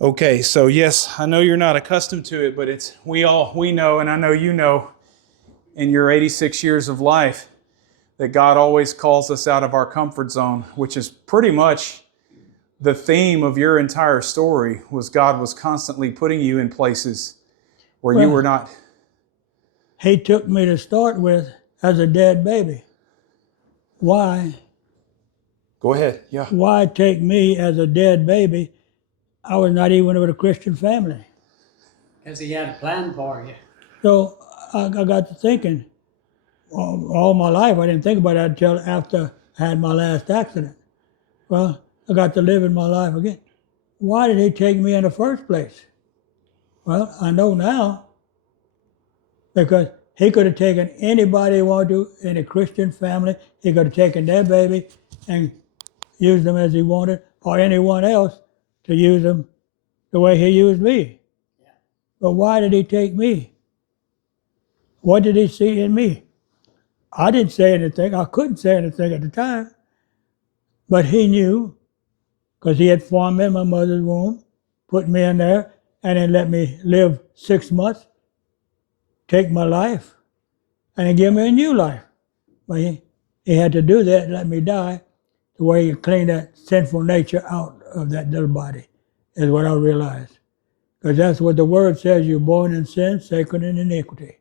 Okay, so yes, I know you're not accustomed to it, but we know, and I know you know in your 86 years of life that God always calls us out of our comfort zone, which is pretty much the theme of your entire story. Was God was constantly putting you in places where you were Well, not. he took me to start with as a dead baby. Why? Go ahead. Yeah. Why take me as a dead baby? I was not even with a Christian family. Because he had a plan for you. So I got to thinking, all my life, I didn't think about that until after I had my last accident. Well, I got to live in my life again. Why did he take me in the first place? Well, I know now, because he could have taken anybody he wanted to in a Christian family. He could have taken their baby and used them as he wanted, or anyone else to use them the way he used me. But why did he take me? What did he see in me? I didn't say anything. I couldn't say anything at the time. But he knew, because he had formed me in my mother's womb, put me in there, and then let me live 6 months, take my life, and then give me a new life. But he had to do that, let me die, the way he cleaned that sinful nature out of that little body, is what I realized. Because that's what the word says, you're born in sin, sacred in iniquity.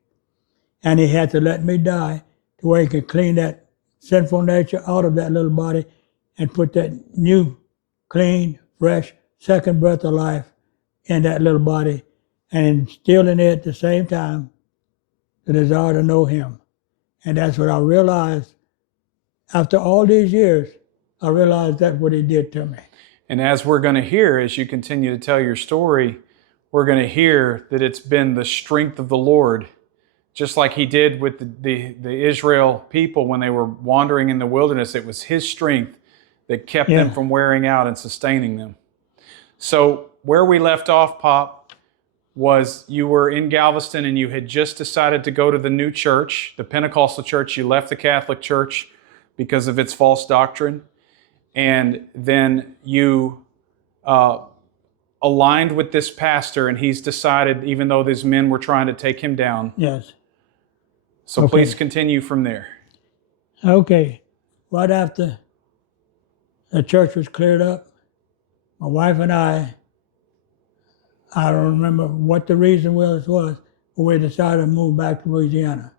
And he had to let me die the way he could clean that sinful nature out of that little body and put that new, clean, fresh, second breath of life in that little body, and instill in it at the same time the desire to know him. And that's what I realized. After all these years, I realized that's what he did to me. And as we're going to hear, as you continue to tell your story, we're going to hear that it's been the strength of the Lord, just like he did with the Israel people when they were wandering in the wilderness. It was his strength that kept them from wearing out and sustaining them. So where we left off, Pop, was you were in Galveston and you had just decided to go to the new church, the Pentecostal church. You left the Catholic Church because of its false doctrine. And then you aligned with this pastor, and he's decided, even though these men were trying to take him down. Yes. So please continue from there. Okay. Right after the church was cleared up, my wife and I don't remember what the reason was, but we decided to move back to Louisiana.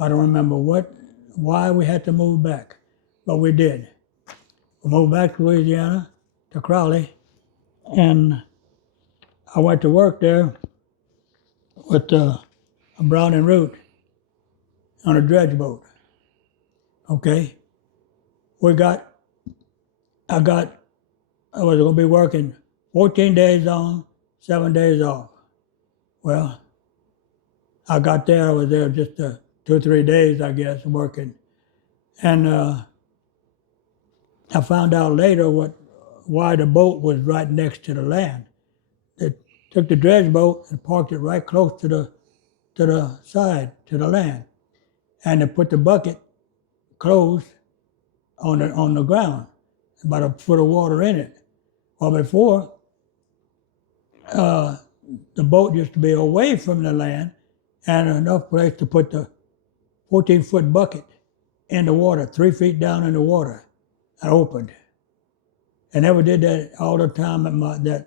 I don't remember why we had to move back, but we did. We moved back to Louisiana, to Crowley, and I went to work there with Brown and Root on a dredge boat. Okay? I was going to be working 14 days on, 7 days off. Well, I got there, I was there just 2 or 3 days, I guess, working. And I found out later why the boat was right next to the land. They took the dredge boat and parked it right close to the side, to the land. And they put the bucket closed on the ground, about a foot of water in it. Well, before, the boat used to be away from the land and enough place to put the 14-foot bucket in the water, 3 feet down in the water, and opened. And never did that all the time. That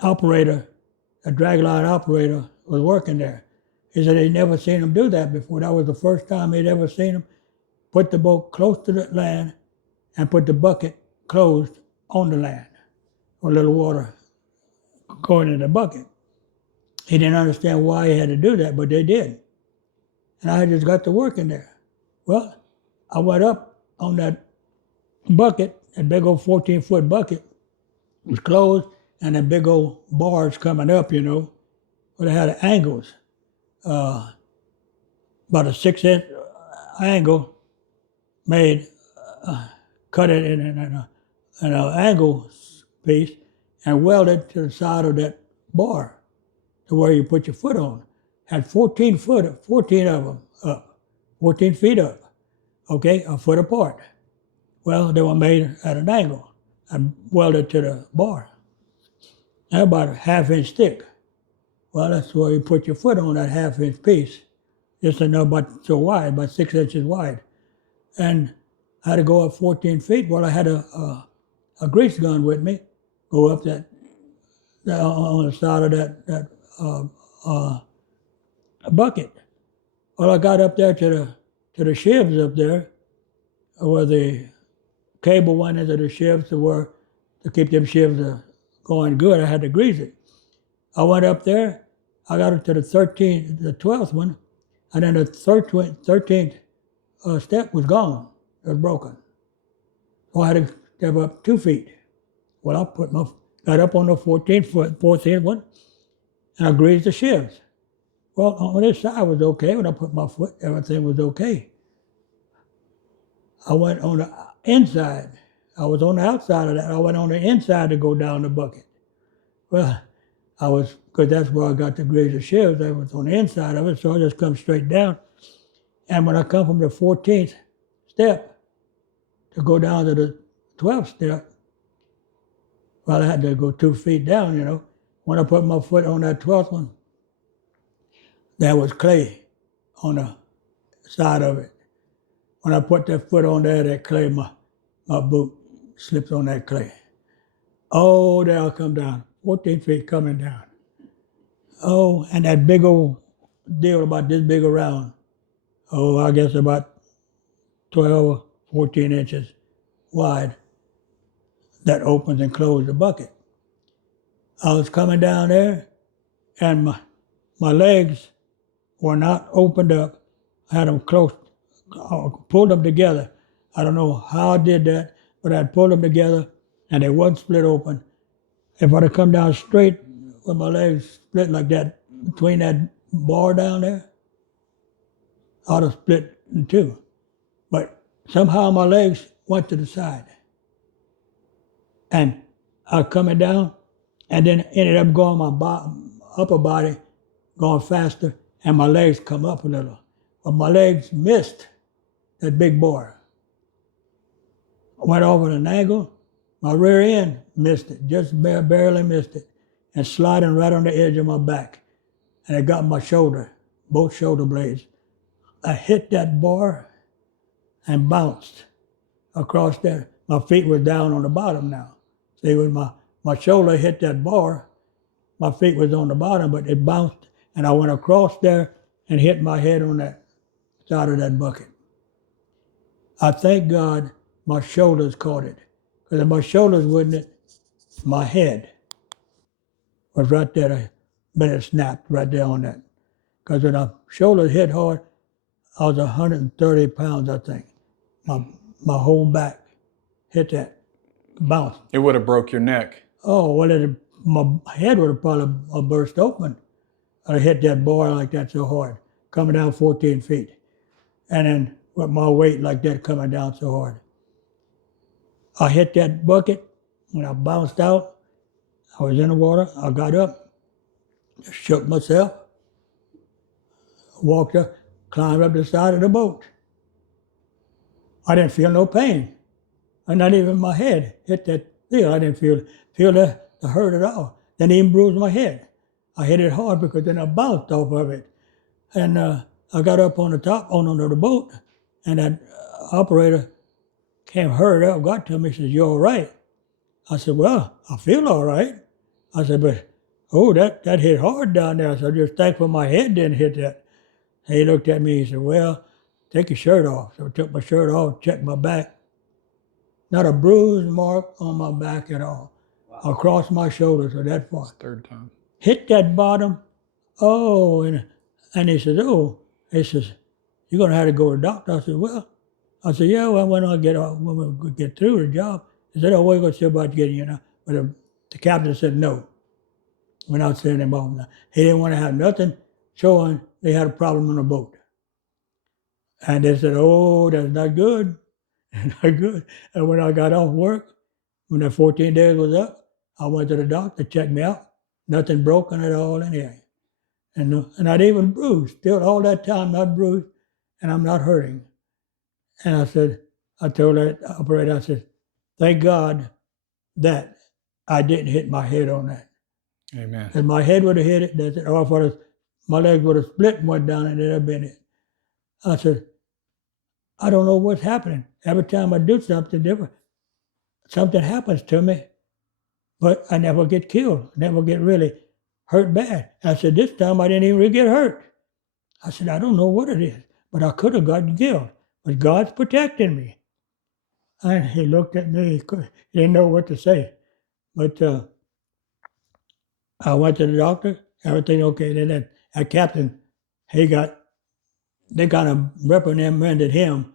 operator, a dragline operator, was working there. He said he'd never seen him do that before. That was the first time he'd ever seen him put the boat close to the land and put the bucket closed on the land, or a little water going in the bucket. He didn't understand why he had to do that, but they did. And I just got to work in there. Well, I went up on that bucket, that big old 14-foot bucket was closed, and the big old bars coming up, but it had angles. About a 6-inch angle made, cut it in an angle piece and welded to the side of that bar to where you put your foot on. Had 14 of them up, 14 feet up, okay, a foot apart. Well, they were made at an angle. and welded to the bar. That's about a half-inch thick. Well, that's where you put your foot on that half-inch piece. Just enough, about so wide, about 6 inches wide. And I had to go up 14 feet. Well, I had a grease gun with me, go up that on the side of that bucket. Well, I got up there to the shivs up there, where the cable went into the shivs to keep them shivs going good. I had to grease it. I went up there. I got it to the 12th one, and then the 13th step was gone. It was broken. So I had to step up 2 feet. Well, got up on the 14th one, and I greased the shivs. Well, on this side was okay. When I put my foot, everything was okay. I went on the inside. I was on the outside of that. I went on the inside to go down the bucket. Well, because that's where I got the grease the shivs. I was on the inside of it, so I just come straight down. And when I come from the 14th step to go down to the 12th step, well, I had to go 2 feet down, you know. When I put my foot on that 12th one, there was clay on the side of it. When I put that foot on there, that clay, my boot slipped on that clay. Oh, there I come down, 14 feet coming down. Oh, and that big old deal about this big around, oh, I guess about 12, 14 inches wide, that opens and closes the bucket. I was coming down there, and my legs were not opened up. I had them close, pulled them together. I don't know how I did that, but I pulled them together, and they wasn't split open. If I'd have come down straight with my legs split like that, between that bar down there, I'd have split in two. But somehow my legs went to the side. And I was coming down, and then ended up going my upper body, going faster, and my legs come up a little. But my legs missed that big bar. I went over at an angle, my rear end missed it, just barely missed it, and sliding right on the edge of my back. And it got my shoulder, both shoulder blades. I hit that bar and bounced across there. My feet were down on the bottom now. See, when my shoulder hit that bar, my feet was on the bottom, but it bounced, and I went across there and hit my head on that side of that bucket. I thank God my shoulders caught it, because if my shoulders wouldn't, my head was right there, but it snapped right there on that. Because when my shoulders hit hard, I was 130 pounds, I think. My whole back hit that, bounced. It would have broke your neck. Oh, well, my head would have probably burst open. I hit that bar like that so hard, coming down 14 feet. And then with my weight like that coming down so hard. I hit that bucket. When I bounced out, I was in the water. I got up, shook myself, walked up, climbed up the side of the boat. I didn't feel no pain. And not even my head hit that deal. I didn't feel the hurt at all. Didn't even bruise my head. I hit it hard because then I bounced off of it. And I got up on the top, on the boat, and that operator came hurried up, got to me, says, "You all right?" I said, "Well, I feel all right." I said, "But, oh, that hit hard down there." So I just thankful my head didn't hit that. And he looked at me, he said, "Well, take your shirt off." So I took my shirt off, checked my back. Not a bruise mark on my back at all. Wow. Across my shoulders or that far. Third time. Hit that bottom. Oh, and he says, "You're going to have to go to the doctor." I said, "Well," I said, "Yeah, well, when we get through the job." He said, "Oh, we're going to see about getting you now." But the captain said, "No, we're not sending him off now." He didn't want to have nothing showing they had a problem on the boat. And they said, "Oh, that's not good." Not good. And when I got off work, when that 14 days was up, I went to the doctor, checked me out. Nothing broken at all anything. And not even bruised. Still all that time not bruised, and I'm not hurting. And I told that operator, I said, "Thank God that I didn't hit my head on that. Amen. If my head would have hit it, that's it. Or if my legs would have split and went down, and it'd have been it. I said, I don't know what's happening. Every time I do something different, something happens to me, but I never get killed, never get really hurt bad. I said, this time I didn't even really get hurt. I said, I don't know what it is, but I could have gotten killed. But God's protecting me. And he looked at me, he didn't know what to say. But I went to the doctor, everything okay. Then that captain, they kind of reprimanded him.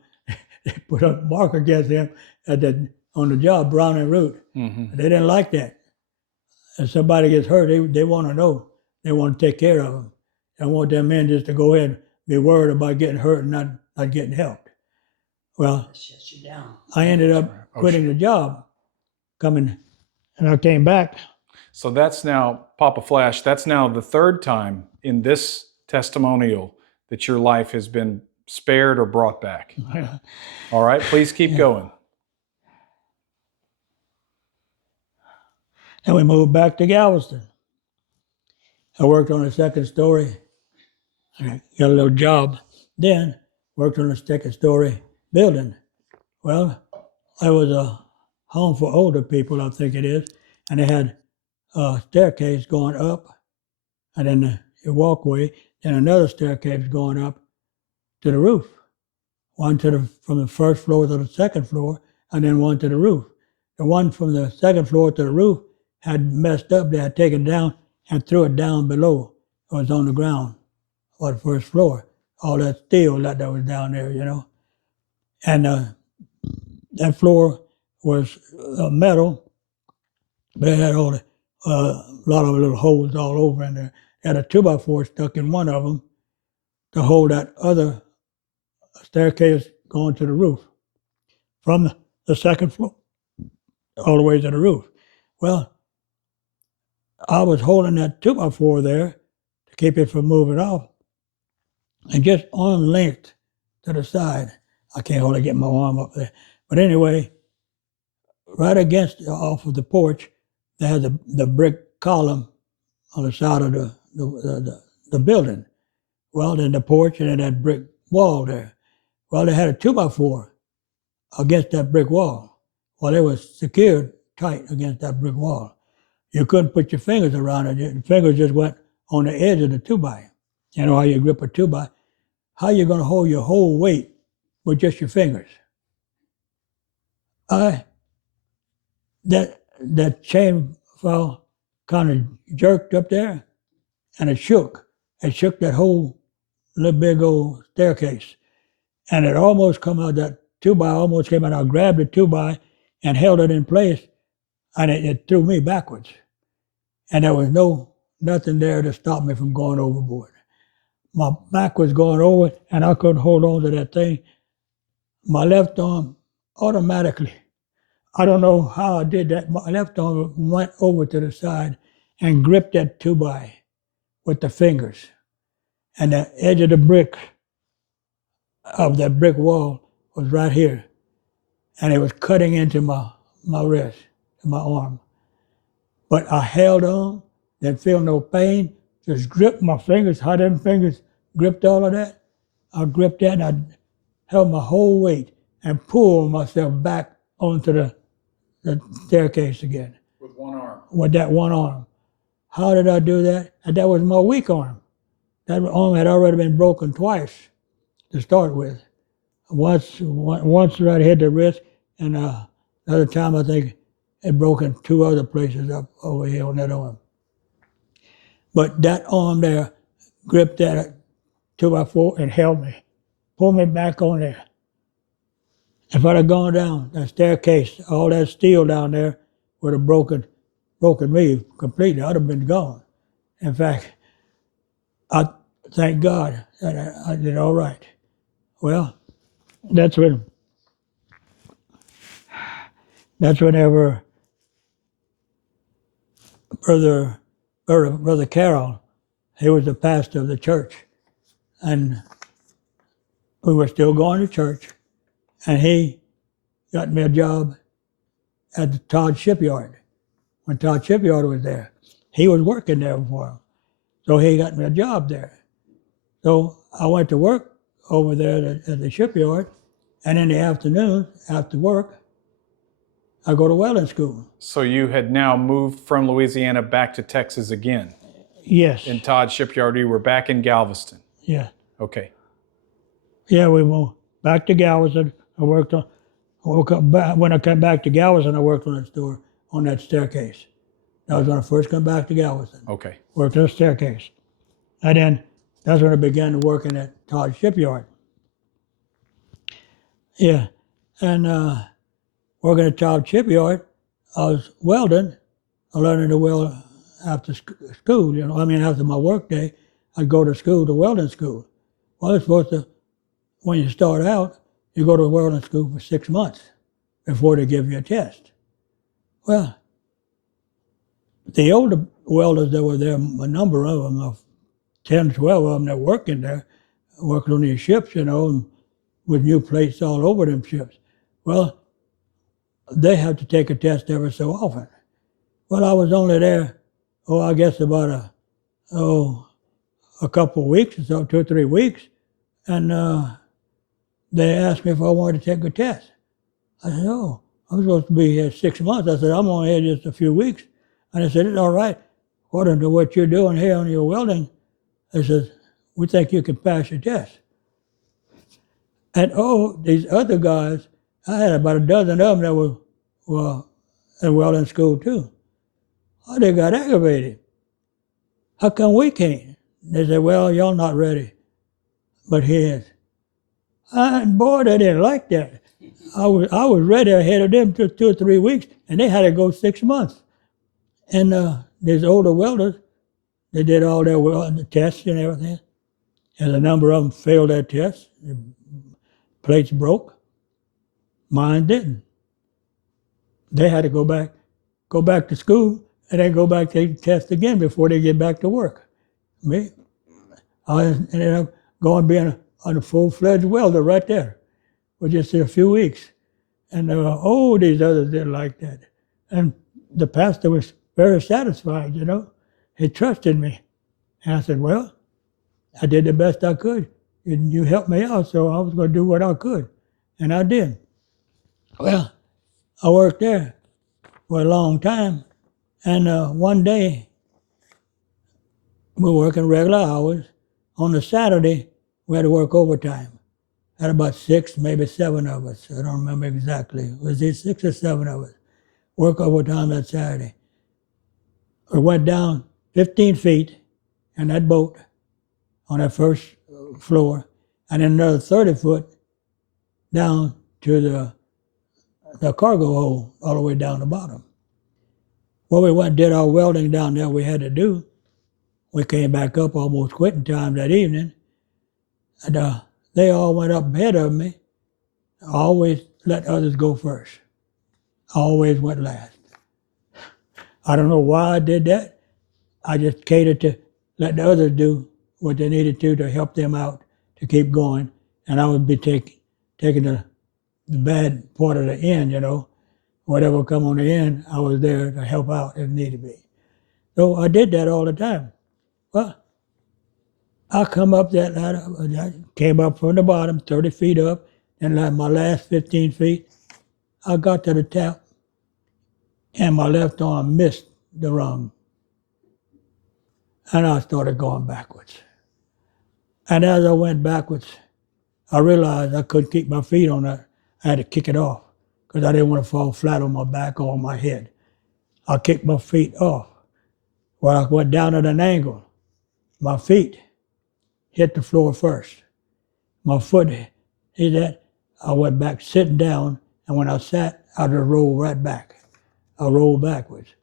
They put a mark against him on the job, Brown and Root. Mm-hmm. They didn't like that. If somebody gets hurt, they want to know. They want to take care of them. They want them men just to go ahead and be worried about getting hurt and not getting helped. Well, That shuts you down. I ended up quitting the job, and I came back. So that's now, Papa Flash, that's now the third time in this testimonial that your life has been spared or brought back. All right, please keep going. And we moved back to Galveston. I worked on the second story. I got a little job. Then worked on the second story building. Well, it was a home for older people, I think it is. And they had a staircase going up, and then the walkway, then another staircase going up to the roof. One from the first floor to the second floor, and then one to the roof. The one from the second floor to the roof had messed up. They had taken it down and threw it down below. It was on the ground on the first floor. All that steel that was down there, you know. And that floor was metal, but it had a lot of little holes all over in there. It had a 2x4 stuck in one of them to hold that other staircase going to the roof from the second floor all the way to the roof. Well, I was holding that 2x4 there to keep it from moving off, and just arm length to the side. I can't hardly get my arm up there. But anyway, right off of the porch, they had the brick column on the side of the building. Well, then the porch and then that brick wall there. Well, they had a 2x4 against that brick wall. Well, it was secured tight against that brick wall. You couldn't put your fingers around it. Your fingers just went on the edge of the 2x. You know how you grip a 2x? How you going to hold your whole weight with just your fingers? That chain fell kind of jerked up there, and it shook. It shook that whole little big old staircase. And it almost come out, that 2x almost came out. I grabbed the 2x and held it in place, and it threw me backwards. And there was nothing there to stop me from going overboard. My back was going over, and I couldn't hold on to that thing. My left arm automatically, I don't know how I did that, my left arm went over to the side and gripped that 2x with the fingers. And the edge of the brick of that brick wall was right here. And it was cutting into my wrist, my arm. But I held on, didn't feel no pain, just gripped my fingers, how them fingers gripped all of that. I gripped that and I held my whole weight and pulled myself back onto the staircase again. With one arm? With that one arm. How did I do that? And that was my weak arm. That arm had already been broken twice to start with. Once right hit the wrist, and another time I think it broken two other places up over here on that arm. But that arm there gripped that 2x4 and held me, pulled me back on there. If I'd have gone down that staircase, all that steel down there would have broken me completely. I'd have been gone. In fact, I thank God that I did all right. Well, that's whenever Brother Carroll, he was the pastor of the church, and we were still going to church, and he got me a job at the Todd Shipyard. When Todd Shipyard was there, he was working there for him. So he got me a job there. So I went to work over there at the shipyard, and in the afternoon, after work, I go to welding school. So you had now moved from Louisiana back to Texas again. Yes. In Todd Shipyard, you were back in Galveston. Yeah. Okay. Yeah, we moved back to Galveston. When I came back to Galveston, I worked on that store, on that staircase. That was when I first come back to Galveston. Okay. Worked on the staircase. And then that's when I began working at Todd Shipyard. Yeah. And working at Todd Shipyard, I was welding. I learning to weld after school, after my work day, I'd go to school, to welding school. Well, it's supposed to, when you start out, you go to welding school for 6 months before they give you a test. Well, the older welders that were there, a number of them, 10, 12 of them that worked in there, working on these ships, and with new plates all over them ships. Well, they have to take a test every so often. Well, I was only there, I guess about a couple of weeks or so, 2 or 3 weeks, and they asked me if I wanted to take a test. I said, I'm supposed to be here 6 months. I said, I'm only here just a few weeks. And they said, it's all right. According to what you're doing here on your welding, they said, we think you can pass your test. And these other guys, I had about a dozen of them that were in welding school too. They got aggravated. How come we can't? They said, well, y'all not ready, but he is. And boy, they didn't like that. I was ready ahead of them for 2 or 3 weeks, and they had to go 6 months. And these older welders, they did all their welding tests and everything, and a number of them failed their tests. The plates broke. Mine didn't. They had to go back to school, and then go back to take the test again before they get back to work. Me, I ended up going being a full-fledged welder right there for just a few weeks. And these others didn't like that. And the pastor was very satisfied, He trusted me. And I said, well, I did the best I could. And you helped me out, so I was going to do what I could. And I did. Well, I worked there for a long time. And one day, we were working regular hours. On a Saturday, we had to work overtime. Had about 6, maybe 7 of us. I don't remember exactly. Was it 6 or 7 of us? Work overtime that Saturday. We went down 15 feet in that boat on that first floor, and then another 30 foot down to the cargo hold, all the way down the bottom. Well, we went and did our welding down there we had to do. We came back up almost quitting time that evening, and they all went up ahead of me. I always let others go first. I always went last. I don't know why I did that. I just catered to let the others do what they needed to help them out, to keep going. And I would be taking the bad part of the end, Whatever come on the end, I was there to help out if needed be. So I did that all the time. Well, I come up that ladder, I came up from the bottom, 30 feet up, and like my last 15 feet, I got to the tap, and my left arm missed the rung. And I started going backwards. And as I went backwards, I realized I couldn't keep my feet on that. I had to kick it off, because I didn't want to fall flat on my back or on my head. I kicked my feet off. Well, I went down at an angle. My feet hit the floor first. My foot hit that. I went back sitting down, and when I sat, I just rolled right back. I rolled backwards.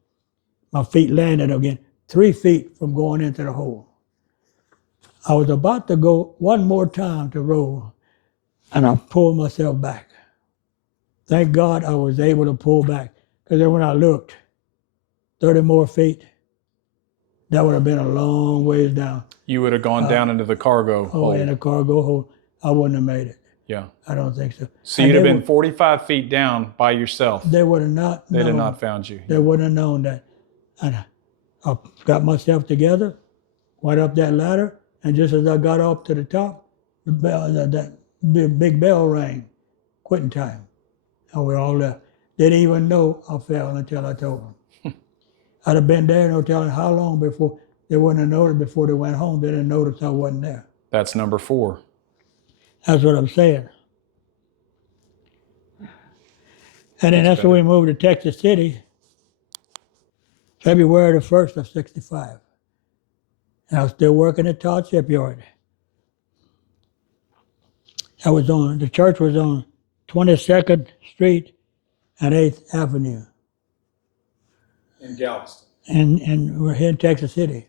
My feet landed again, 3 feet from going into the hole. I was about to go one more time to roll, and I pulled myself back. Thank God I was able to pull back, because then when I looked, 30 more feet, that would have been a long ways down. You would have gone down into the cargo hold. In the cargo hold, I wouldn't have made it. Yeah. I don't think so. So And you'd have they been would- 45 feet down by yourself. They would have not They'd have known. not found you. They wouldn't have known that. And I got myself together, went up that ladder, and just as I got up to the top, the bell, that big bell rang, quitting time. And we all left. They didn't even know I fell until I told them. I'd have been there, no telling how long before they wouldn't have noticed before they went home. They didn't notice I wasn't there. That's number 4. That's what I'm saying. And then that's when we moved to Texas City, February the 1st of 65. And I was still working at Todd Shipyard. The church was on 22nd Street and 8th Avenue. In Galveston. And we're here in Texas City.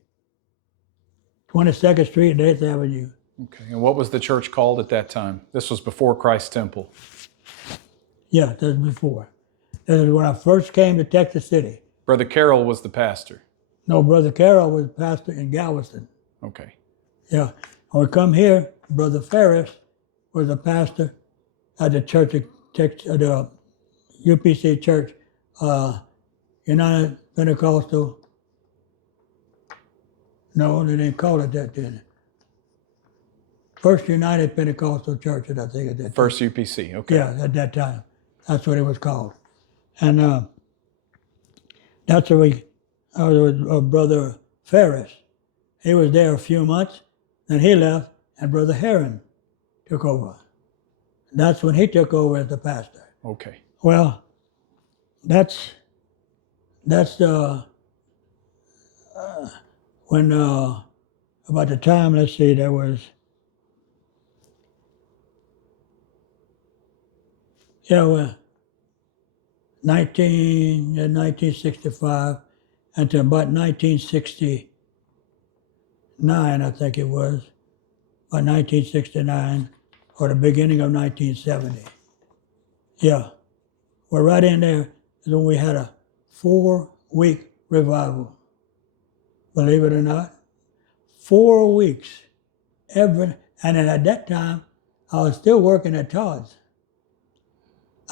22nd Street and 8th Avenue. Okay. And what was the church called at that time? This was before Christ Temple. Yeah, that was before. This is when I first came to Texas City. Brother Carroll was the pastor. No, Brother Carroll was pastor in Galveston. Okay. Yeah. When we come here, Brother Ferris was a pastor at the church at the UPC church, United Pentecostal. No, they didn't call it that then. First United Pentecostal Church, I think at that time. First UPC. Okay. Yeah, at that time. That's what it was called. And that's where I was with Brother Ferris. He was there a few months, then he left, and Brother Heron took over. That's when he took over as the pastor. Okay. Well, that's when about the time, let's see, there was 1965 until about 1969, I think it was, or 1969, or the beginning of 1970. Yeah, we're right in there is when we had a 4-week revival. Believe it or not, 4 weeks. And then at that time, I was still working at Todd's.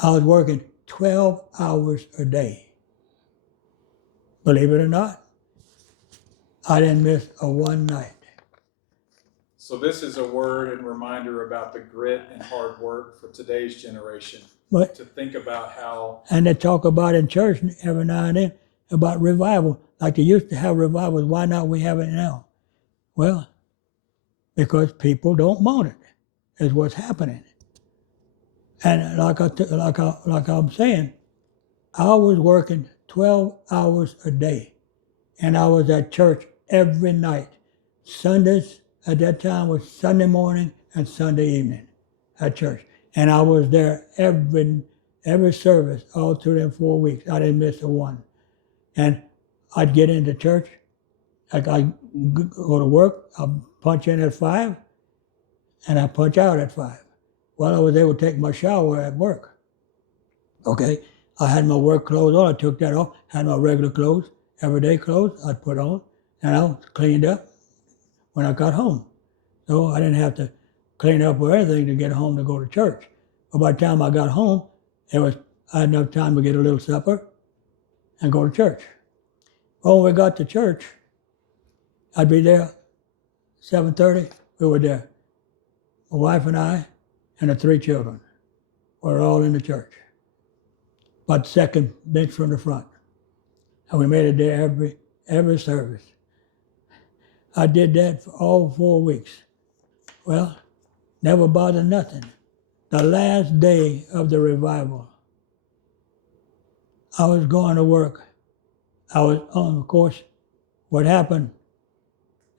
I was working 12 hours a day. Believe it or not, I didn't miss a one night. So this is a word and reminder about the grit and hard work for today's generation. But, To think about how. and they talk about in church every now and then about revival. Like they used to have revivals, why not we have it now? Well, because people don't want it, is what's happening. And like I'm saying, I was working 12 hours a day, and I was at church every night. Sundays at that time was Sunday morning and Sunday evening at church, and I was there every service all through them 4 weeks. I didn't miss a one. And I'd get into church, I'd go to work, I'd punch in at 5, and I'd punch out at 5. Well, I was able to take my shower at work. Okay, I had my work clothes on, I took that off, had my regular clothes, everyday clothes I'd put on, and I cleaned up when I got home. So I didn't have to clean up or anything to get home to go to church. But by the time I got home, I had enough time to get a little supper and go to church. Well, when we got to church, I'd be there 7:30, we were there. My wife and I and the 3 children were all in the church. About the second bench from the front. And we made it there every service. I did that for all 4 weeks. Well, never bothered nothing. The last day of the revival, I was going to work. I was on, of course, what happened,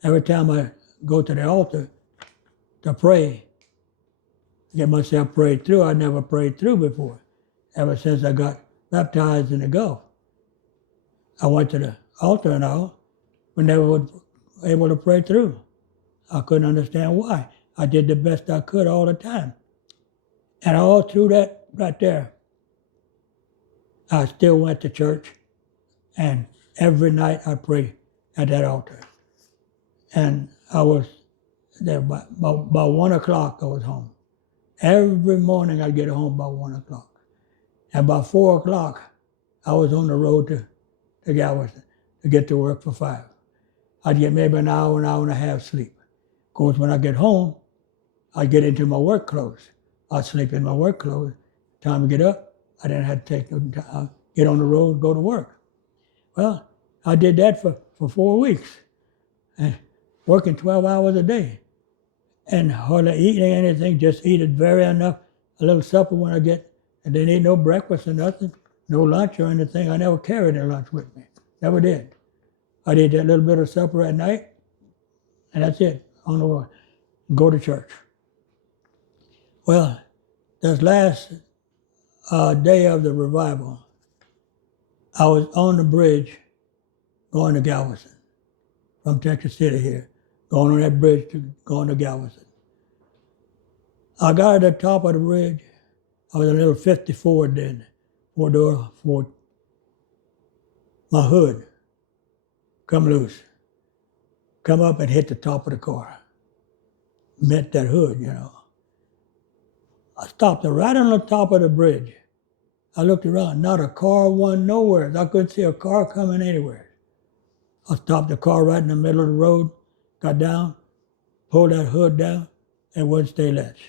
every time I go to the altar to pray, get myself prayed through. I never prayed through before, ever since I got baptized in the Gulf. I went to the altar and all, but never was able to pray through. I couldn't understand why. I did the best I could all the time. And all through that right there, I still went to church, and every night I prayed at that altar. And I was there by 1 o'clock I was home. Every morning I'd get home by 1 o'clock. And by 4 o'clock, I was on the road to Galveston to get to work for 5. I'd get maybe an hour and a half sleep. Of course, when I get home, I'd get into my work clothes. I'd sleep in my work clothes. Time to get up, I didn't have to get on the road and go to work. Well, I did that for 4 weeks, and working 12 hours a day, and hardly eating anything, just eat it very enough, a little supper when I get, and didn't eat no breakfast or nothing, no lunch or anything. I never carried a lunch with me, never did. I'd eat that little bit of supper at night, and that's it, on the road, go to church. Well, this last day of the revival, I was on the bridge going to Galveston from Texas City here, going on that bridge going to Galveston. I got at the top of the bridge. I was a little 50 Ford then, 4-door Ford. My hood come loose, come up and hit the top of the car. Bent that hood, you know. I stopped right on the top of the bridge. I looked around, not a car went nowhere. I couldn't see a car coming anywhere. I stopped the car right in the middle of the road, got down, pulled that hood down, and wouldn't stay latch.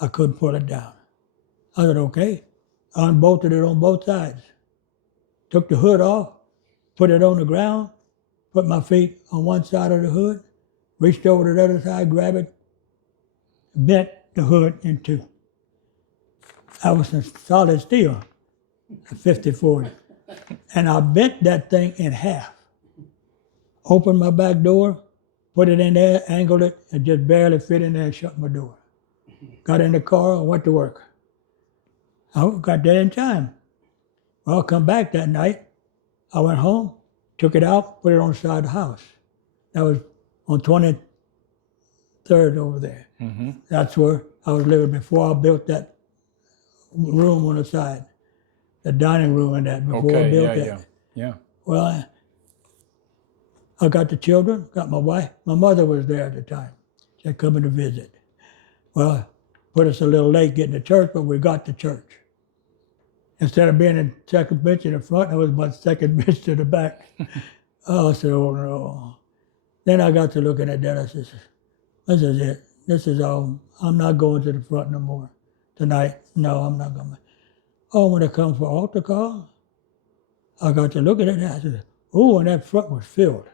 I couldn't pull it down. I said, okay. I unbolted it on both sides. Took the hood off, put it on the ground, put my feet on one side of the hood, reached over to the other side, grabbed it, bent the hood in two. I was in solid steel, a 50 Ford. And I bent that thing in half. Opened my back door, put it in there, angled it, and just barely fit in there and shut my door. Got in the car and went to work. I got there in time. Well, I come back that night. I went home, took it out, put it on the side of the house. That was on 23rd over there. Mm-hmm. That's where I was living before I built that room on the side, the dining room and that, before I built that. Yeah. Well, I got the children, got my wife. My mother was there at the time. She had come in to visit. Well, put us a little late getting to church, but we got to church. Instead of being in second bench in the front, I was about second bench to the back. I said, oh no. Then I got to looking at that. I said, this is it. This is all. I'm not going to the front no more tonight. No, I'm not going. Oh, when it comes for altar call, I got to look at it. I said, oh, and that front was filled.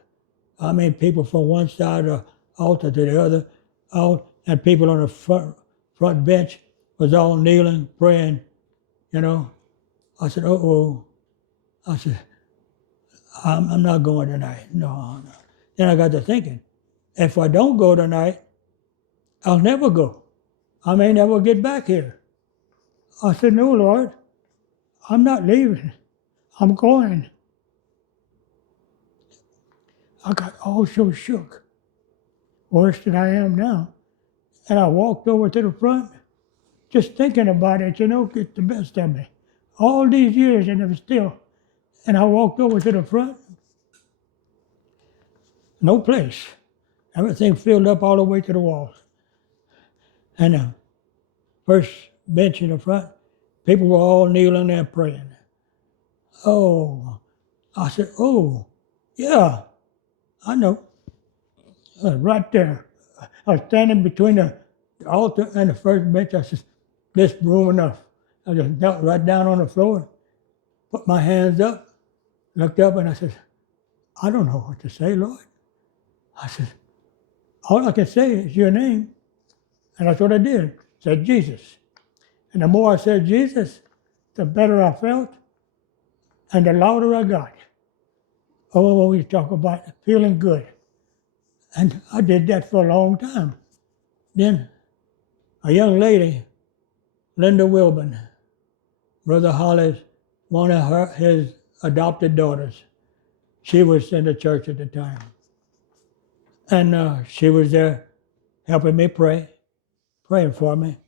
I mean, people from one side of the altar to the other, out, and people on the front bench was all kneeling, praying, you know. I said, uh-oh. I said, I'm not going tonight. No. Then I got to thinking, if I don't go tonight, I'll never go. I may never get back here. I said, no, Lord, I'm not leaving. I'm going. I got all so shook, worse than I am now. And I walked over to the front, just thinking about it, you know, get the best of me. All these years and it was still. And I walked over to the front, no place. Everything filled up all the way to the walls. And the first bench in the front, people were all kneeling there praying. Oh, I said, oh, yeah, I know. Right there. I was standing between the altar and the first bench. I said, this room enough. I just knelt right down on the floor, put my hands up, looked up, and I said, I don't know what to say, Lord. I said, all I can say is your name. And that's what I did. Said Jesus. And the more I said Jesus, the better I felt, and the louder I got. Oh, we talk about feeling good. And I did that for a long time. Then a young lady, Linda Wilburn, Brother Hollis, one of his adopted daughters, she was in the church at the time. And she was there helping me pray, praying for me.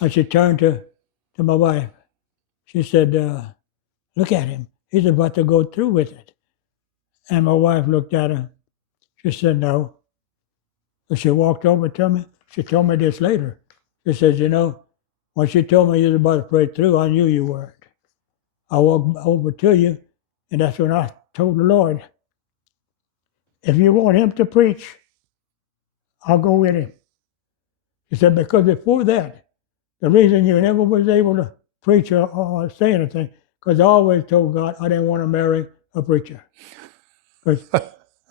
And she turned to my wife. She said, look at him. He's about to go through with it. And my wife looked at her. She said, no. So she walked over to me. She told me this later. She says, you know, when she told me you was about to pray through, I knew you weren't. I walked over to you, and that's when I told the Lord, if you want him to preach, I'll go with him. She said, because before that, the reason you never was able to preach or say anything, because I always told God I didn't want to marry a preacher. Because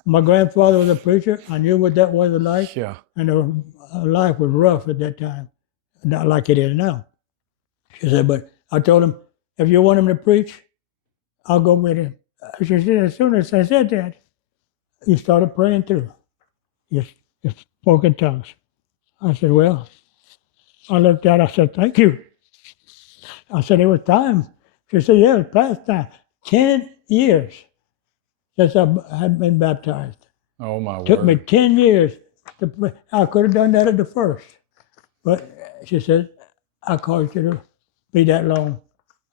my grandfather was a preacher. I knew what that was like. Yeah. And life was rough at that time, not like it is now. She said, but I told him, if you want him to preach, I'll go with him. She said, as soon as I said that, he started praying through. You spoke in tongues. I said, well, I looked at her, I said, thank you. I said, it was time. She said, yeah, it's past time. 10 years since I had been baptized. Oh, my Took me word. 10 years. I could have done that at the first. But she said, I called you to be that long.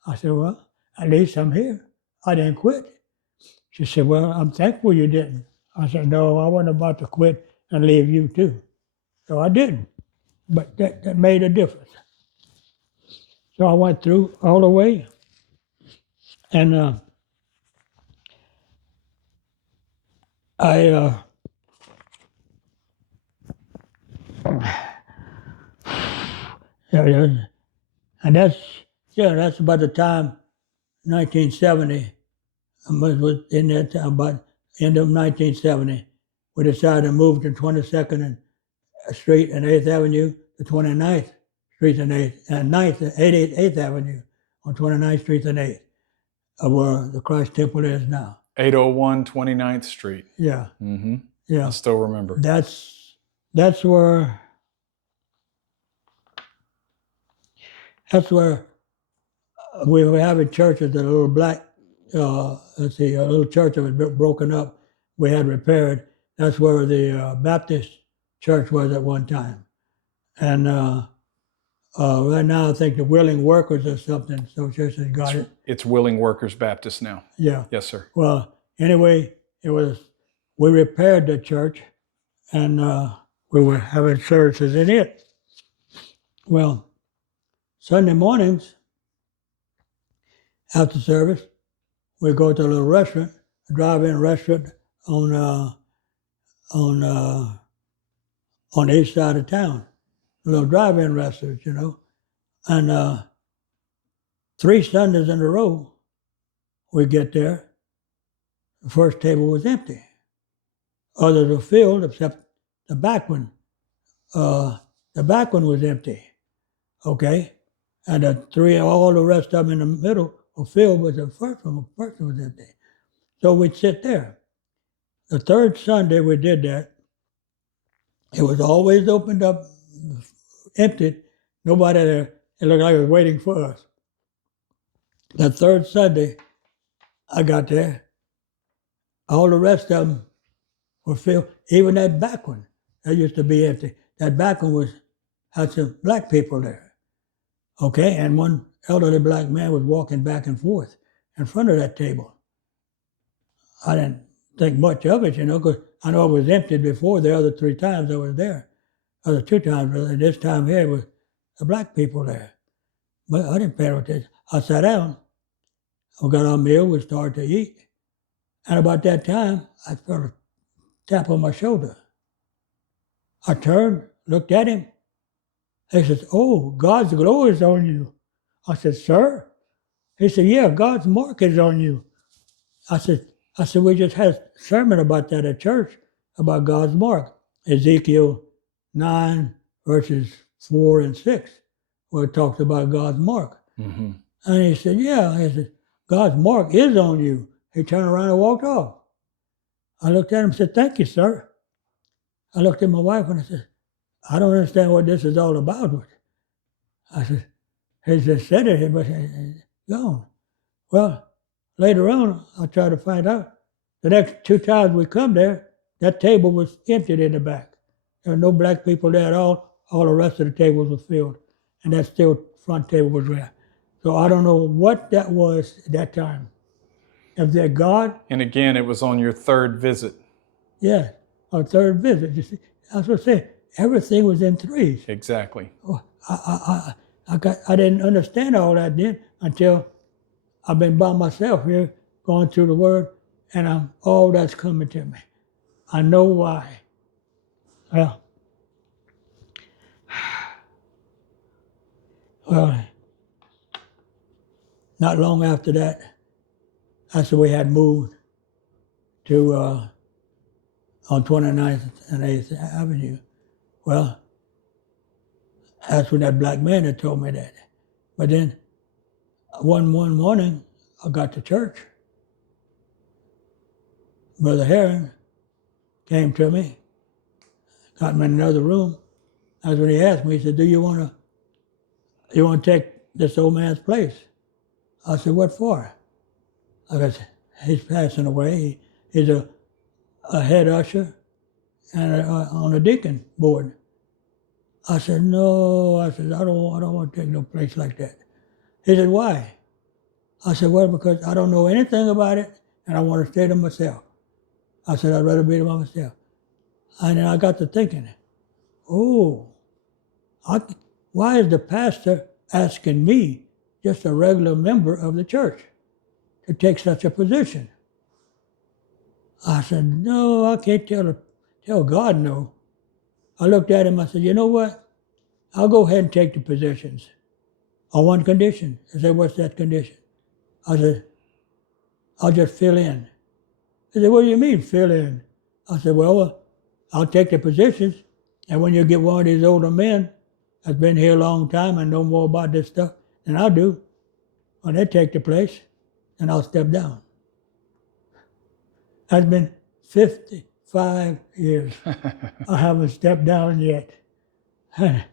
I said, well, at least I'm here. I didn't quit. She said, well, I'm thankful you didn't. I said, no, I wasn't about to quit and leave you too. So I didn't. But that made a difference. So I went through all the way. And I, yeah, and that's about the time, 1970, was in that time, about end of 1970, we decided to move to 22nd Street and 8th Avenue to 29th Street and 8th, and 8th Avenue on 29th Street and 8th, where the Christ Temple is now. 801 29th Street. Yeah, Mm-hmm. yeah. I still remember. That's where we were having churches. A little black, a little church that was broken up. We had repaired. That's where the Baptist church was at one time. And right now, I think the Willing Workers or something. So church has got it. It's Willing Workers Baptist now. Yeah. Yes, sir. Well, anyway, we repaired the church, and we were having services in it. Well, Sunday mornings after service, we go to a little restaurant, a drive-in restaurant on the east side of town. A little drive-in restaurant, you know. And 3 Sundays in a row, we get there, the first table was empty. Others were filled, except the back one. The back one was empty, okay? And all the rest of them in the middle were filled, but the first one was empty. So we'd sit there. The third Sunday we did that, it was always opened up, emptied, nobody there. It looked like it was waiting for us. The third Sunday I got there, all the rest of them were filled. Even that back one, that used to be empty. That back one had some black people there. Okay, and one elderly black man was walking back and forth in front of that table. I didn't think much of it, you know, because I know it was emptied before the other 3 times I was there. Other 2 times, but this time here, it was the black people there. But I didn't pay attention. I sat down, I got our meal, we started to eat. And about that time, I felt a tap on my shoulder. I turned, looked at him. He says, oh, God's glory is on you. I said, sir? He said, yeah, God's mark is on you. I said, we just had a sermon about that at church, about God's mark. Ezekiel 9, verses 4 and 6, where it talks about God's mark. Mm-hmm. And he said, yeah. He said, God's mark is on you. He turned around and walked off. I looked at him and said, thank you, sir. I looked at my wife and I said, I don't understand what this is all about. I said, he just said it, but he's gone. Well, later on, I tried to find out. The next 2 times we come there, that table was emptied in the back. There were no black people there at all. All the rest of the tables were filled. And that still front table was there. So I don't know what that was at that time. If that God... And again, it was on your 3rd visit. Yeah, our 3rd visit. You see, that's what I said. Everything was in 3s. Exactly. I didn't understand all that then until I've been by myself here going through the Word, and all that's coming to me. I know why. Well, well, not long after that, after we had moved to on 29th and 8th Avenue. Well, that's when that black man had told me that. But then one morning, I got to church. Brother Herring came to me, got me in another room. That's when he asked me, he said, do you want to take this old man's place? I said, what for? I said, he's passing away. He's a head usher and on a deacon board. I said, no. I said, I don't want to take no place like that. He said, why? I said, well, because I don't know anything about it and I want to stay to myself. I said, I'd rather be by myself. And then I got to thinking, oh, why is the pastor asking me, just a regular member of the church, to take such a position? I said, no, I can't tell God no. I looked at him, I said, you know what? I'll go ahead and take the positions on one condition. He said, what's that condition? I said, I'll just fill in. He said, what do you mean, fill in? I said, well, I'll take the positions, and when you get one of these older men that's been here a long time and know more about this stuff than I do, when they take the place, then I'll step down. That's been 55 years. I haven't stepped down yet. And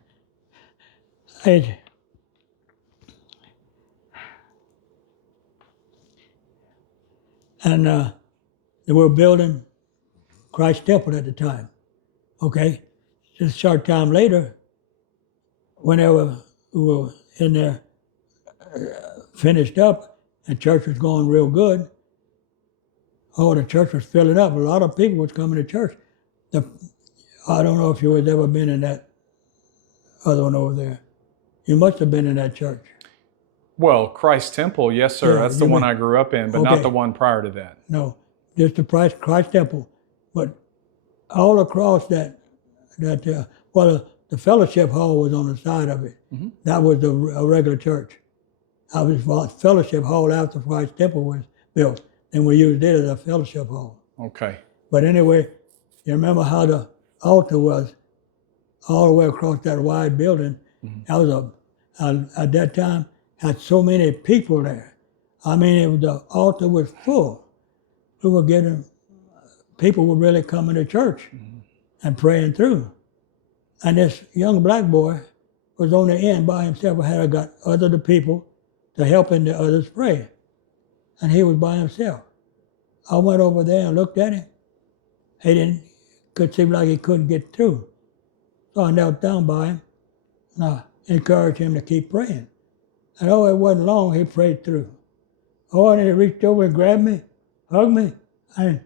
they were building Christ Temple at the time. Okay? Just a short time later, when we were in there, finished up, and church was going real good, the church was filling up. A lot of people was coming to church. I don't know if you had ever been in that other one over there. You must have been in that church. Well, Christ Temple, yes, sir. Yeah, That's the one I grew up in, but not okay. the one prior to that. No, just the Christ Temple. But all across the fellowship hall was on the side of it. Mm-hmm. That was a regular church. I was fellowship hall after Christ Temple was built, and we used it as a fellowship hall. Okay. But anyway, you remember how the altar was all the way across that wide building. Mm-hmm. That was at that time, had so many people there. I mean, the altar was full. People were really coming to church and praying through. And this young black boy was on the end by himself. I had got other people to helping the others pray. And he was by himself. I went over there and looked at him. Could seem like he couldn't get through. So I knelt down by him and I encouraged him to keep praying. And it wasn't long, he prayed through. And he reached over and grabbed me, hugged me, and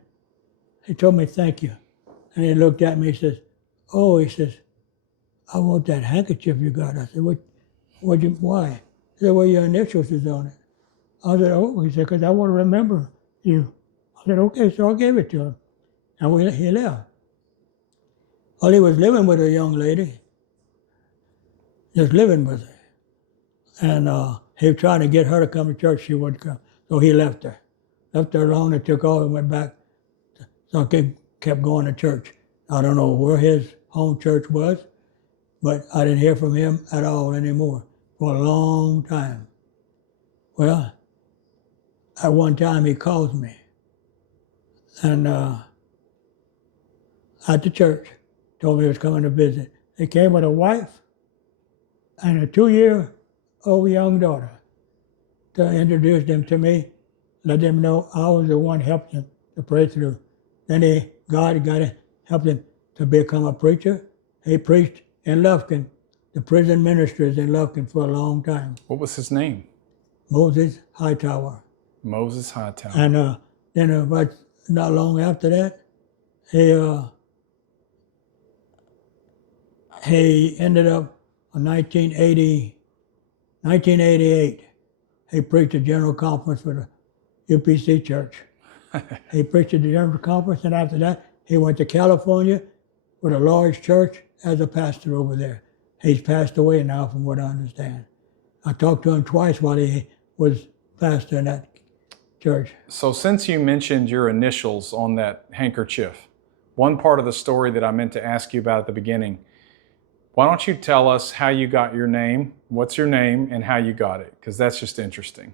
he told me thank you. And he looked at me, he says, he says, I want that handkerchief you got. I said, why? He said, well, your initials is on it. I said, he said, because I want to remember you. I said, okay, so I gave it to him. And he left. Well, he was living with a young lady, just living with her. And he was trying to get her to come to church, she wouldn't come. So he left her alone and took off and went back. So I kept going to church. I don't know where his home church was, but I didn't hear from him at all anymore for a long time. Well, at one time he called me, and at the church, told me he was coming to visit. He came with a wife and a 2-year-old young daughter to introduce them to me, let them know I was the one helping them to pray through. Then God helped him to become a preacher. He preached in Lufkin, the prison ministers in Lufkin for a long time. What was his name? Moses Hightower. Moses Hightower. And then about not long after that, he ended up in 1988, he preached a general conference for the UPC church. He preached at the general conference, and after that, he went to California with a large church as a pastor over there. He's passed away now, from what I understand. I talked to him twice while he was pastor in that church. So since you mentioned your initials on that handkerchief, one part of the story that I meant to ask you about at the beginning, why don't you tell us how you got your name, what's your name, and how you got it? Because that's just interesting.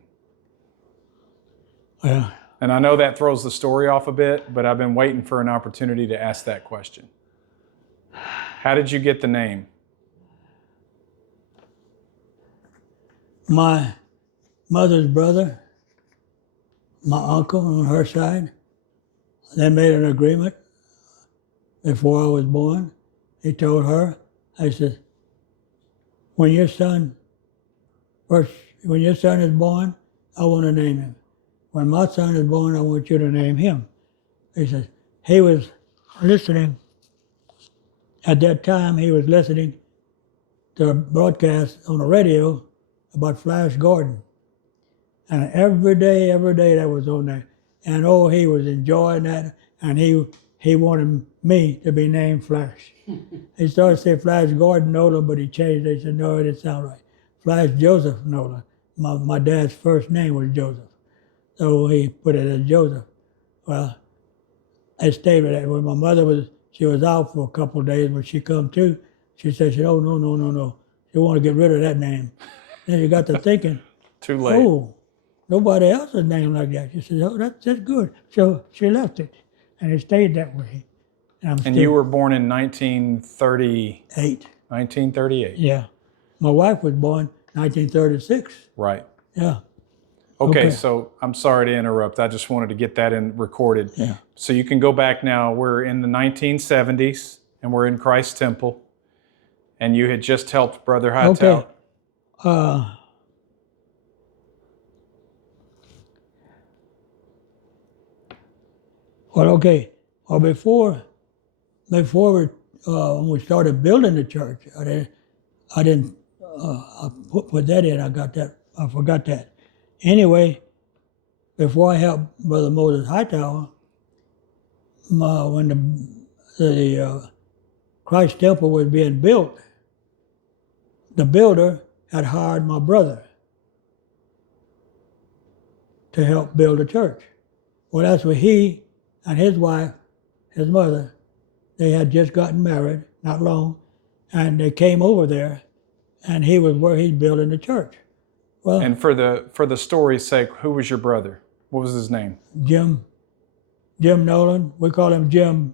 Yeah. And I know that throws the story off a bit, but I've been waiting for an opportunity to ask that question. How did you get the name? My mother's brother, my uncle on her side, they made an agreement before I was born. He told her, I said, when your son is born, I want to name him. When my son is born, I want you to name him. He said, he was listening, at that time he was listening to a broadcast on the radio about Flash Gordon. And every day that was on there. And oh, he was enjoying that, and he wanted me to be named Flash. He started to say Flash Gordon Nolan, but he changed it. He said, no, it didn't sound right. Flash Joseph Nolan. My dad's first name was Joseph. So he put it as Joseph. Well, I stayed with that. When my mother she was out for a couple of days. When she come to, she said, oh, no. She want to get rid of that name. Then you got to thinking, Too late. oh, nobody else is named like that. She said, oh, that's good. So she left it, and it stayed that way. And you were born in 1938. 1938. Yeah. My wife was born 1936. Right. Yeah. Okay, so I'm sorry to interrupt. I just wanted to get that in recorded. Yeah. So you can go back now. We're in the 1970s, and we're in Christ's Temple, and you had just helped Brother Hightower. Okay. Well, before when we started building the church, I didn't put that in. I forgot that. Anyway, before I helped Brother Moses Hightower, when the Christ Temple was being built, the builder had hired my brother to help build the church. Well, that's what he and his wife, his mother, they had just gotten married, not long, and they came over there, and he was where he's building the church. Well, And for the story's sake, who was your brother? What was his name? Jim Nolan. We call him Jim,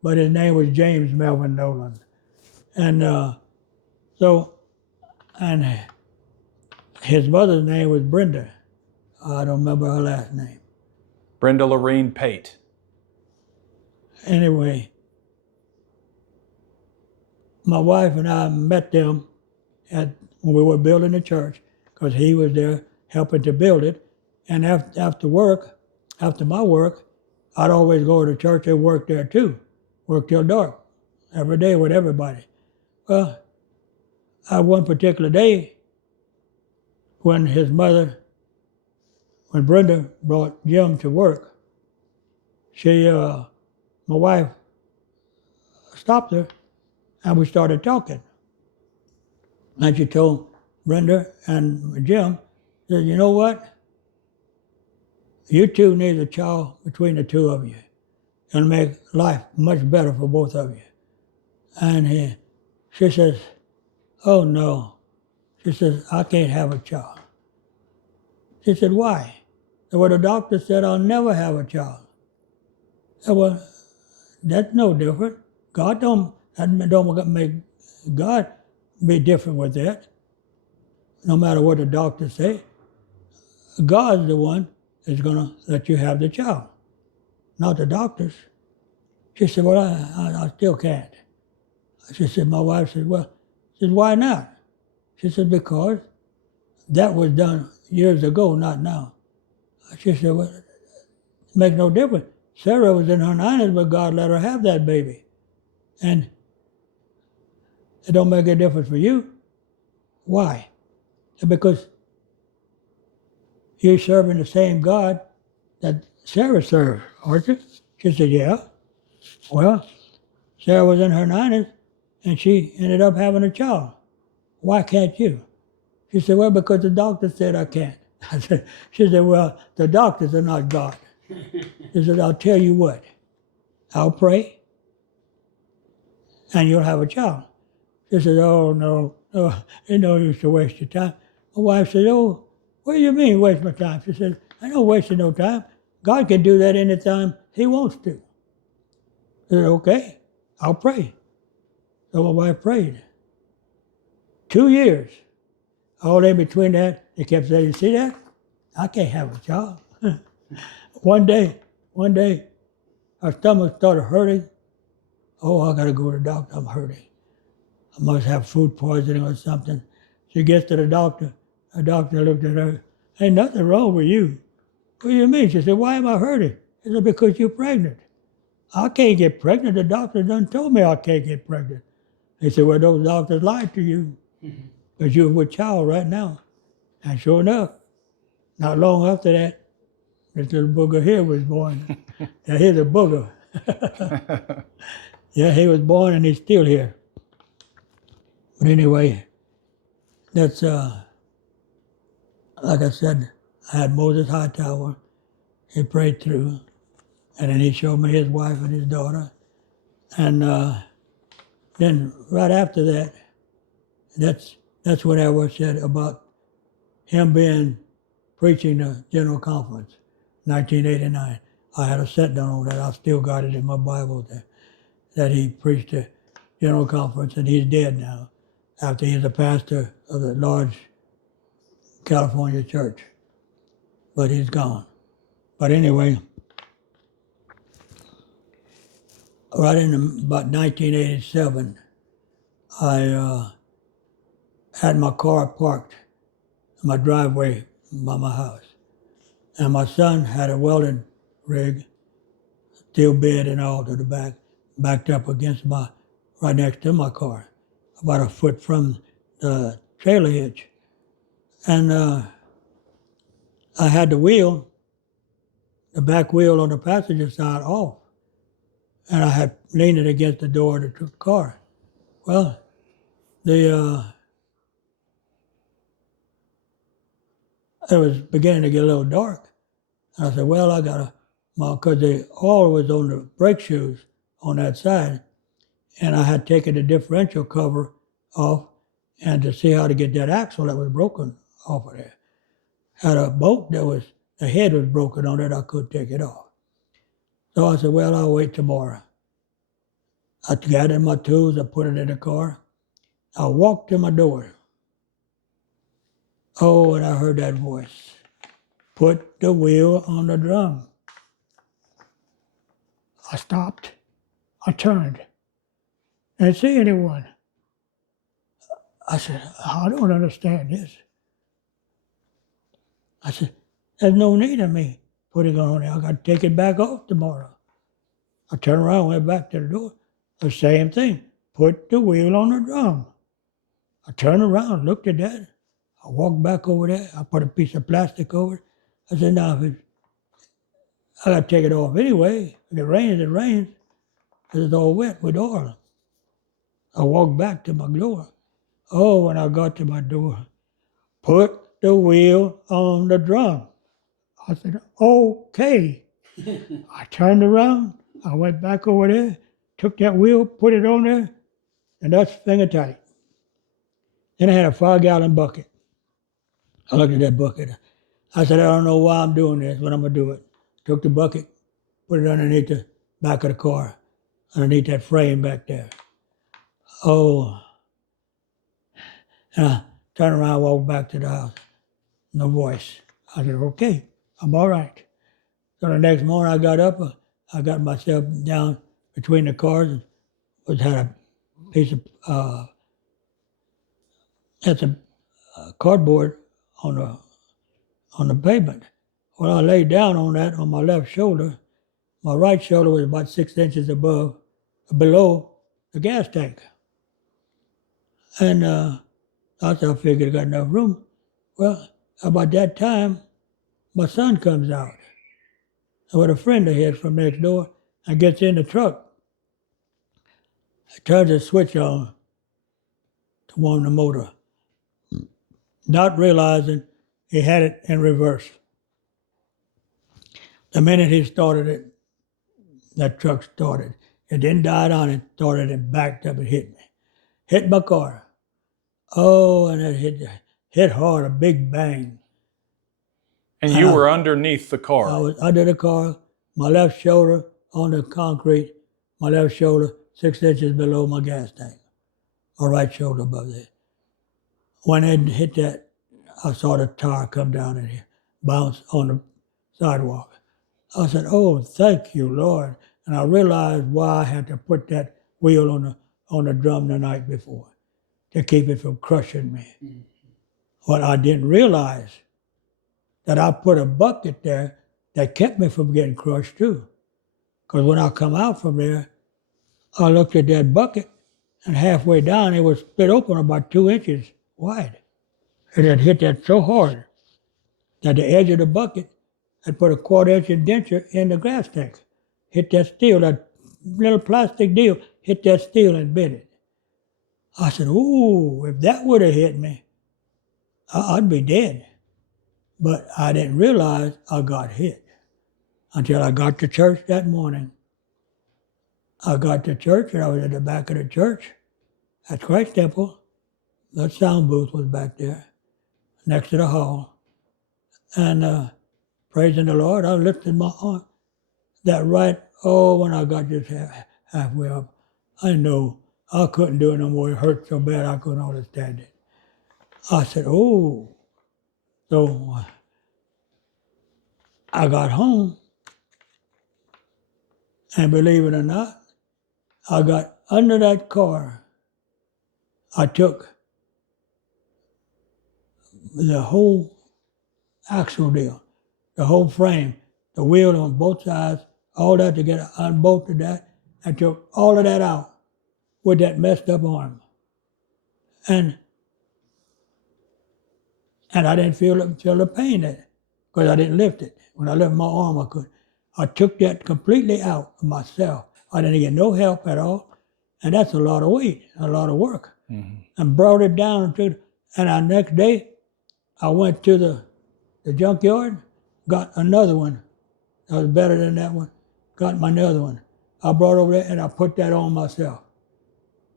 but his name was James Melvin Nolan. And and his mother's name was Brenda. I don't remember her last name. Brenda Lorene Pate. Anyway, my wife and I met them when we were building the church, because he was there helping to build it. And after my work, I'd always go to church and work there too. Work till dark, every day with everybody. Well, one particular day, when Brenda brought Jim to work, my wife stopped her, and we started talking. And she told Brenda and Jim, said, you know what? You two need a child between the two of you. It'll make life much better for both of you. And she says, oh no. She says, I can't have a child. She said, why? Well, the doctor said I'll never have a child. I said, well, that's no different. God don't make God be different with that. No matter what the doctors say, God's the one that's going to let you have the child, not the doctors. She said, well, I still can't. She said, my wife said, well, she said, why not? She said, because that was done years ago, not now. She said, well, it makes no difference. Sarah was in her 90s, but God let her have that baby. And it don't make a difference for you. Why? Because you're serving the same God that Sarah served, aren't you? She said, yeah. Well, Sarah was in her 90s and she ended up having a child. Why can't you? She said, well, because the doctor said I can't. She said, well, the doctors are not God. She said, I'll tell you what, I'll pray and you'll have a child. She said, oh, no, it's no use to waste your time. My wife said, oh, what do you mean waste my time? She said, I don't waste no time. God can do that anytime he wants to. I said, okay, I'll pray. So my wife prayed. 2 years. All in between that, they kept saying, see that? I can't have a child. one day, her stomach started hurting. Oh, I gotta go to the doctor, I'm hurting. I must have food poisoning or something. She gets to the doctor looked at her, ain't nothing wrong with you. What do you mean? She said, why am I hurting? He said, because you're pregnant. I can't get pregnant. The doctor done told me I can't get pregnant. He said, well, those doctors lied to you. Because you're with child right now. And sure enough, not long after that, this little booger here was born. Now here's a booger. Yeah, he was born and he's still here. But anyway, that's, like I said, I had Moses Hightower. He prayed through. And then he showed me his wife and his daughter. And then right after that, that's what I was said about him preaching the General Conference, 1989. I had a set down on that. I still got it in my Bible there, that he preached the General Conference, and he's dead now, after he's a pastor of the large California church. But he's gone. But anyway, right in about 1987, I had my car parked in my driveway by my house. And my son had a welding rig, steel bed and all to the back, backed up against right next to my car, about a foot from the trailer hitch. And I had the back wheel on the passenger side off. And I had leaned it against the door of the car. Well, it was beginning to get a little dark. And I said, well, I gotta, because the oil was on the brake shoes on that side. And I had taken the differential cover off and to see how to get that axle that was broken off of there. Had a bolt the head was broken on it, I couldn't take it off. So I said, well, I'll wait tomorrow. I gathered my tools, I put it in the car. I walked to my door. Oh, and I heard that voice. Put the wheel on the drum. I stopped. I turned. I didn't see anyone. I said, I don't understand this. I said, there's no need of me putting it on there. I got to take it back off tomorrow. I turned around, went back to the door. The same thing. Put the wheel on the drum. I turned around, looked at that. I walked back over there. I put a piece of plastic over it. I said, now, I got to take it off anyway. If it rains, it rains. Because it's all wet with oil. I walked back to my door. Oh, when I got to my door, put the wheel on the drum. I said, okay. I turned around. I went back over there, took that wheel, put it on there, and that's finger tight. Then I had a 5-gallon bucket. I looked at that bucket. I said, I don't know why I'm doing this, but I'm going to do it. Took the bucket, put it underneath the back of the car, underneath that frame back there. Oh, and I turned around, walked back to the house. No voice. I said, okay, I'm all right. So the next morning I got up, I got myself down between the cars and had a piece of had some cardboard on the pavement. When I laid down on that on my left shoulder, my right shoulder was about 6 inches below the gas tank. And I said, I figured I got enough room. Well, about that time, my son comes out with a friend of his from next door and gets in the truck. Turns the switch on to warm the motor, not realizing he had it in reverse. The minute he started it, that truck started. It didn't die on it, started and backed up and hit me. Hit my car. Oh, and it hit hard, a big bang. And you were underneath the I car. was under the car, my left shoulder on the concrete, my left shoulder 6 inches below my gas tank, my right shoulder above there. When it hit that, I saw the tire come down and bounce on the sidewalk. I said, oh, thank you, Lord. And I realized why I had to put that wheel on the drum the night before, to keep it from crushing me. What I didn't realize, that I put a bucket there that kept me from getting crushed too. Because when I come out from there, I looked at that bucket, and halfway down it was split open about 2 inches wide. It had hit that so hard that the edge of the bucket had put a 1/4 inch indenture in the gas tank. Hit that steel, that little plastic deal, hit that steel and bent it. I said, ooh, if that would have hit me, I'd be dead. But I didn't realize I got hit until I got to church that morning. I got to church and I was at the back of the church at Christ Temple. The sound booth was back there next to the hall. And praising the Lord, I lifted my arm. That right, oh, when I got just halfway up, I know I couldn't do it no more. It hurt so bad I couldn't understand it. I said, oh. So I got home, and believe it or not, I got under that car. I took the whole axle deal, the whole frame, the wheel on both sides, all that together, unbolted that, and took all of that out with that messed up arm. And I didn't feel the pain in it because I didn't lift it. When I lifted my arm, I couldn't. I took that completely out of myself. I didn't get no help at all. And that's a lot of weight, a lot of work. Mm-hmm. And brought it down and the next day, I went to the junkyard, got another one. That was better than that one. Got my another one. I brought over there and I put that on myself.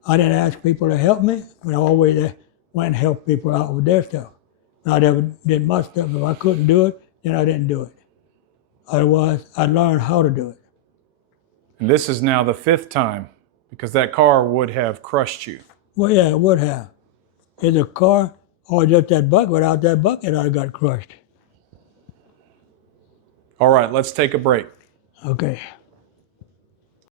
I didn't ask people to help me, but I always went and helped people out with their stuff. I never did my stuff. If I couldn't do it, then I didn't do it. Otherwise, I learned how to do it. And this is now the 5th time, because that car would have crushed you. Well, yeah, it would have. Either car or just that bucket. Without that bucket, I'd have got crushed. All right, let's take a break. Okay.